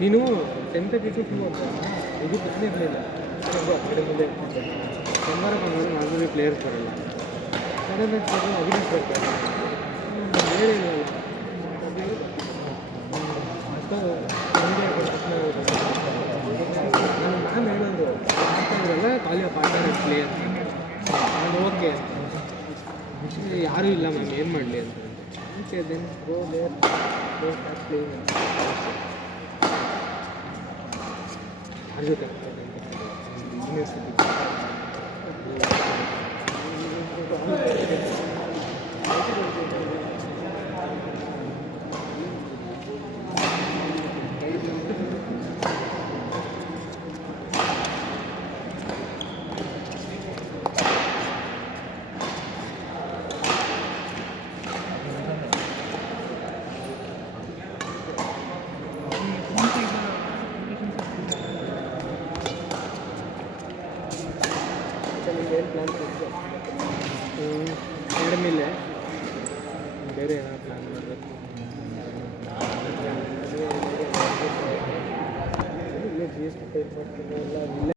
ನೀನು 10th teacher ಇದು plan ಇರಲಿಲ್ಲ ಕಡೆ ಮುಂದೆ ಶನಿವಾರ ಬಂದಾಗ ಮಾಮೂಲಿ ಪ್ಲೇಯರ್ಸ್ ಬರಲ್ಲ ಸಡನ್ ಆಗಿ ಅವಿನಾಶ್ ಬರ್ತಾರೆ ಬೇರೆ ಇಲ್ಲಲ್ಲ ನಾನು ಹೇಳೋದು ಇರಲ್ಲ ಖಾಲಿ ಪಾರ್ಟ್ನರ್ ಪ್ಲೇಯರ್ ನಾನು ಓಕೆ ಯಾರೂ ಇಲ್ಲ ಮ್ಯಾಮ್ ಏನು ಮಾಡಲಿ ಅಂತ okay then go there playing ಯಾರ ಜೊತೆ ಯೂನಿವರ್ಸಿಟಿ ಮೇಡಮ್ ಇಲ್ಲೇ ಬೇರೆ ಏನಾದ್ರು ಪ್ಲ್ಯಾನ್ ಮಾಡಬೇಕು ಇಲ್ಲೇ ಜಿ ಎಸ್ ಟಿ ಟೈಪ್ ಮಾಡ್ತೀನಿ ಎಲ್ಲ